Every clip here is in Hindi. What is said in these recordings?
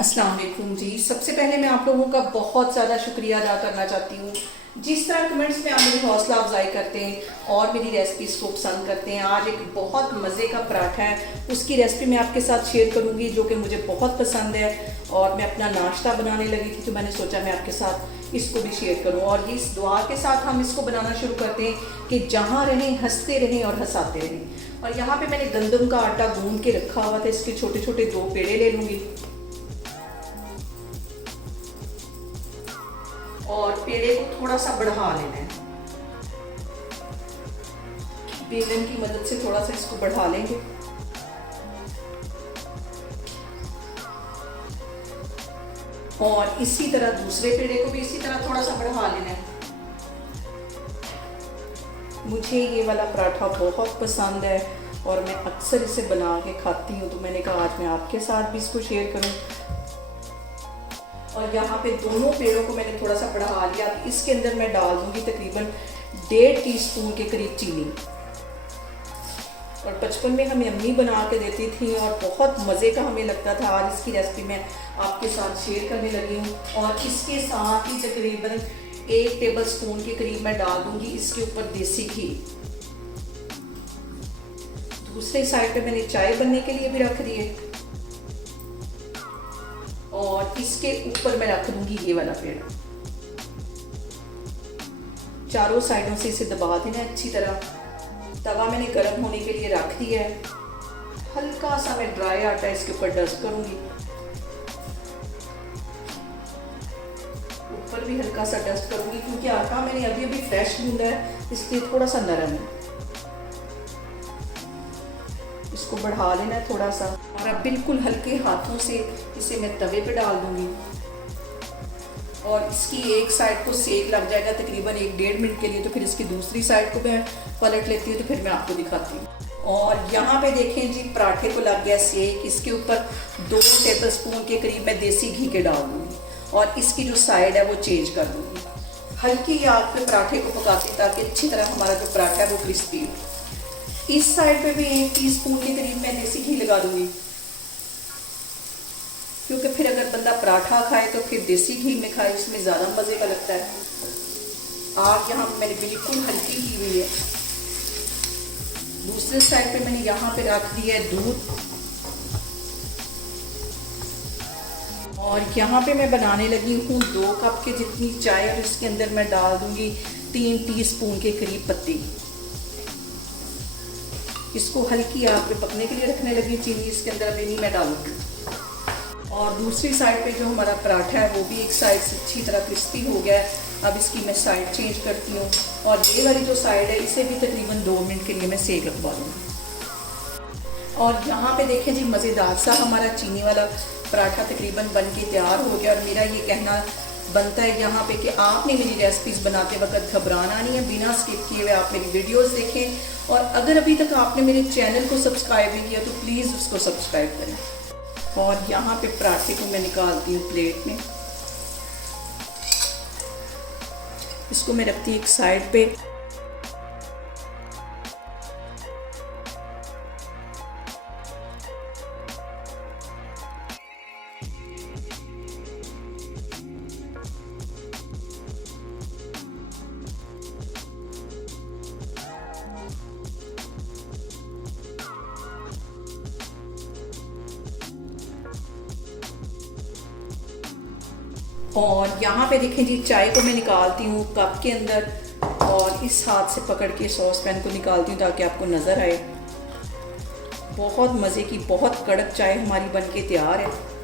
अस्सलाम वालेकुम जी। सबसे पहले मैं आप लोगों का बहुत ज़्यादा शुक्रिया अदा करना चाहती हूँ। जिस तरह कमेंट्स में आप मेरी हौसला अफजाई करते हैं और मेरी रेसिपीज़ को पसंद करते हैं। आज एक बहुत मज़े का पराठा है, उसकी रेसिपी मैं आपके साथ शेयर करूँगी जो कि मुझे बहुत पसंद है। और मैं अपना नाश्ता बनाने लगी थी तो मैंने सोचा मैं आपके साथ इसको भी शेयर करूँ। और इस दुआ के साथ हम इसको बनाना शुरू करते हैं कि जहाँ रहें हंसते रहें और हंसाते रहें। और यहाँ पे मैंने गंदम का आटा गूंद के रखा हुआ था, इसके छोटे छोटे 2 पेड़े ले लूँगी। और पेड़े को थोड़ा सा बढ़ा लेना है, बेलन की मदद से थोड़ा सा इसको बढ़ा लेंगे। और इसी तरह दूसरे पेड़े को भी इसी तरह थोड़ा सा बढ़ा लेना है। मुझे ये वाला पराठा बहुत पसंद है और मैं अक्सर इसे बना के खाती हूँ, तो मैंने कहा आज मैं आपके साथ भी इसको शेयर करूँ। और यहाँ पे दोनों पेड़ों को मैंने थोड़ा सा बढ़ा लिया। अब इसके अंदर मैं डाल दूंगी तकरीबन 1.5 टीस्पून के करीब चीनी। और बचपन में हमें अम्मी बना के देती थी और बहुत मज़े का हमें लगता था। आज इसकी रेसिपी मैं आपके साथ शेयर करने लगी हूँ। और इसके साथ ही तकरीबन 1 टेबल स्पून के करीब मैं डाल दूंगी इसके ऊपर देसी घी। दूसरे साइड पे मैंने चाय बनने के लिए भी रख दी है। और इसके ऊपर मैं रख दूंगी ये वाला पेड़ा। चारों साइडों से इसे दबा देना अच्छी तरह। तवा मैंने गर्म होने के लिए रख दिया है। हल्का सा मैं ड्राई आटा इसके ऊपर डस्ट करूंगी। ऊपर भी हल्का सा डस्ट करूंगी क्योंकि आटा मैंने अभी अभी फ्रेश गूंदा है, इसलिए थोड़ा सा नरम है। इसको बढ़ा लेना है थोड़ा सा। और अब बिल्कुल हल्के हाथों से इसे मैं तवे पे डाल दूंगी। और इसकी एक साइड को सेक लग जाएगा तकरीबन 1-1.5 मिनट के लिए, तो फिर इसकी दूसरी साइड को मैं पलट लेती हूँ, तो फिर मैं आपको दिखाती हूँ। और यहाँ पे देखें जी, पराठे को लग गया सेक। इसके ऊपर 2 टेबल स्पून के करीब मैं देसी घी के डाल दूँगी और इसकी जो साइड है वो चेंज कर दूँगी। हल्की आग पे पराठे को पकाते ताकि अच्छी तरह हमारा जो पराठा है वो क्रिस्पी हो। इस साइड पे भी 1 टीस्पून के करीब मैं देसी घी लगा दूंगी, क्योंकि फिर अगर बंदा पराठा खाए तो फिर देसी घी में खाए, इसमें ज़्यादा मज़े का लगता है। आग यहाँ मैंने बिल्कुल हल्की की हुई है। दूसरे साइड पे मैंने यहाँ पे रख दिया है दूध। और यहाँ पे मैं बनाने लगी हूँ 2 कप के जितनी चाय और इसके अंदर मैं डाल दूंगी 3 टीस्पून के करीब पत्ती। इसको हल्की आग पे पकने के लिए रखने लगी चीनी इसके अंदर, अभी नहीं मैं डालूंगी। और दूसरी साइड पे जो हमारा पराठा है वो भी एक साइड से अच्छी तरह क्रिस्पी हो गया है। अब इसकी मैं साइड चेंज करती हूँ और ये वाली जो साइड है इसे भी तकरीबन 2 मिनट के लिए मैं सेक लगवा दूँगी। और यहाँ पे देखें जी, मज़ेदार सा हमारा चीनी वाला पराठा तकरीबन बन के तैयार हो गया। और मेरा ये कहना बनता है यहाँ पे कि आपने मेरी रेसिपीज़ बनाते वक्त घबराना नहीं है, बिना स्किप किए हुए आप मेरी वीडियोस देखें। और अगर अभी तक आपने मेरे चैनल को सब्सक्राइब नहीं किया तो प्लीज़ उसको सब्सक्राइब करें। और यहाँ पे पराठे को मैं निकालती हूँ प्लेट में। इसको मैं रखती हूँ एक साइड पे। और यहाँ पे देखें जी, चाय को मैं निकालती हूँ कप के अंदर और इस हाथ से पकड़ के सॉस पैन को निकालती हूँ ताकि आपको नज़र आए। बहुत मज़े की, बहुत कड़क चाय हमारी बन के तैयार है।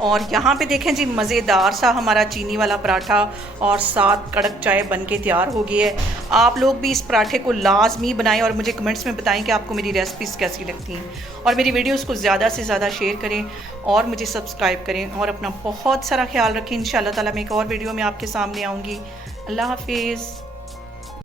और यहाँ पे देखें जी, मज़ेदार सा हमारा चीनी वाला पराठा और साथ कड़क चाय बन के तैयार हो गई है। आप लोग भी इस पराठे को लाजमी बनाएं और मुझे कमेंट्स में बताएं कि आपको मेरी रेसिपीज़ कैसी लगती हैं। और मेरी वीडियोस को ज़्यादा से ज़्यादा शेयर करें और मुझे सब्सक्राइब करें और अपना बहुत सारा ख्याल रखें। इंशाअल्लाह ताला मैं एक और वीडियो में आपके सामने आऊँगी। अल्लाह हाफिज़।